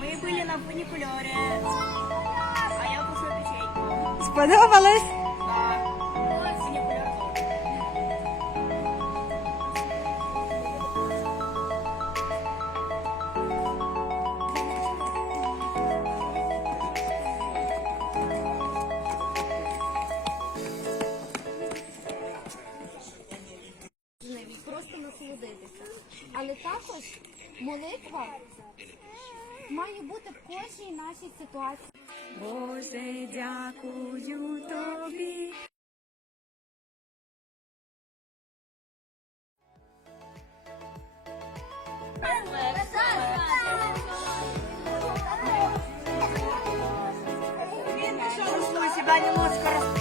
Мы были на фуникулере, а я кушаю печеньку. Сподобалось? Також молитва має бути в кожній нашій ситуації. Боже, дякую тобі. Немножко рас-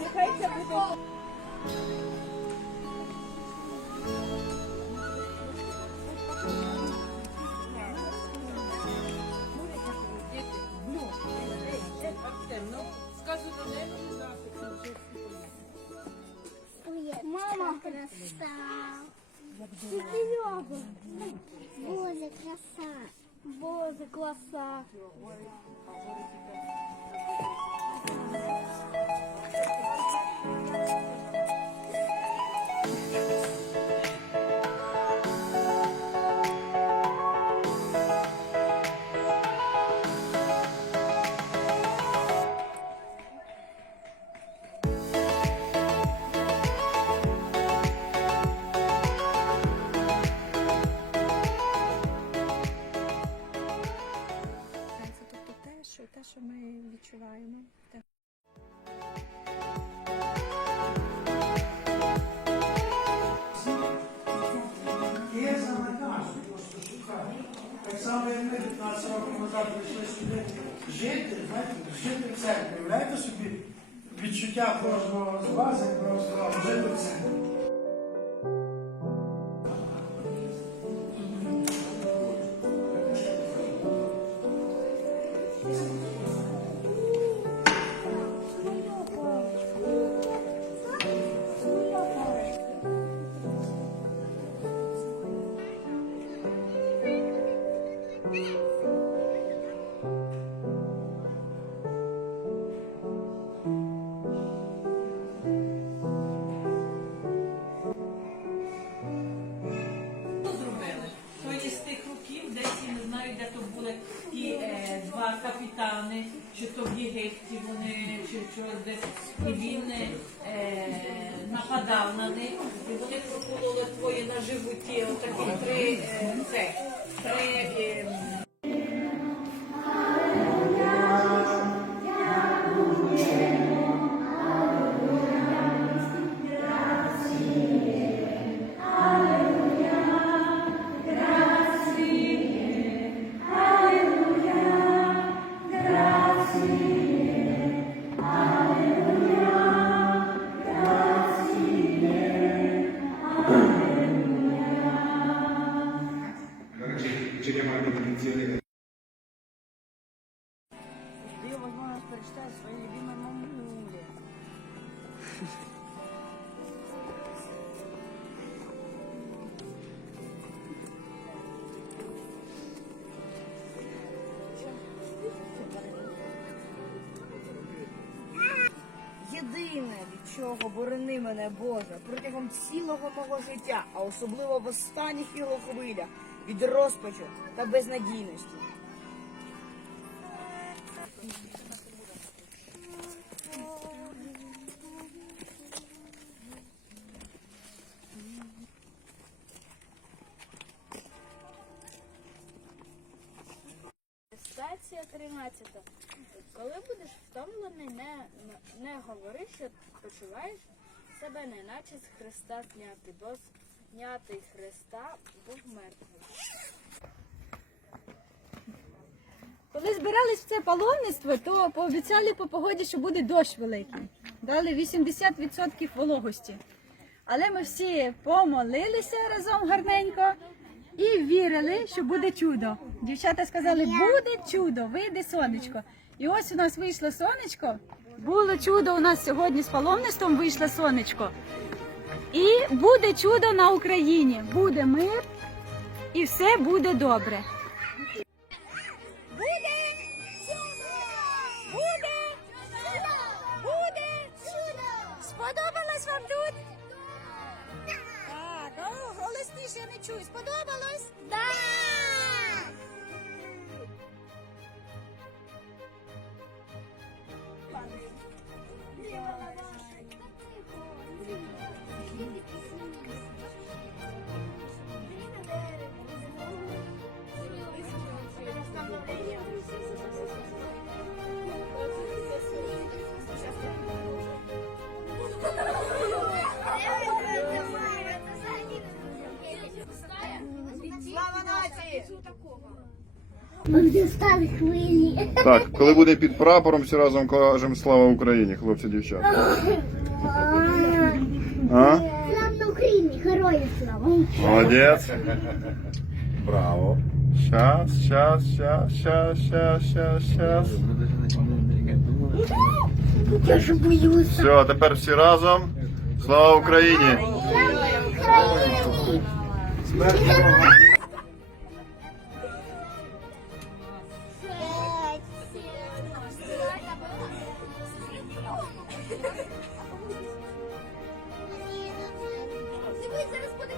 Нехай це буде. Мама краса. Боже, краса. Боже, класа. Відчуваємо. Так само, як ми 15 років назад прийшли сюди жити, знаєте, жити в церкві. Уявляєте собі відчуття кожного з вас, як просто жити в церкві. Що зробили? Капітани, чи то в Єгипті вони, чи щось десь, і він е, нападав на них, і вони прокололи твої на животі, отакі три, е, це, три е, чого борони мене Боже, протягом цілого мого життя, а особливо в останніх його хвилях, від розпачу та безнадійності. Стація 13. Коли будеш втомлений, не, не, говори, що почуваєш себе не наче з Христа зняти, бо знятий Христа був мертвий. Коли збирались в це паломництво, то пообіцяли по погоді, що буде дощ великий. Дали 80% вологості. Але ми всі помолилися разом гарненько і вірили, що буде чудо. Дівчата сказали, буде чудо, вийде сонечко. І ось у нас вийшло сонечко. Було чудо у нас сьогодні з паломництвом вийшло сонечко. І буде чудо на Україні. Буде мир і все буде добре. Хвилі. Так, коли буде під прапором, всі разом кажемо слава Україні, хлопці, дівчата. А? Слава Україні, героям слава. Молодець. Браво. Щас, щас, щас, щас, щас, щас, щас. Я ж боюся. Все, тепер всі разом. Слава Україні! Слава Україні! Please let us put it.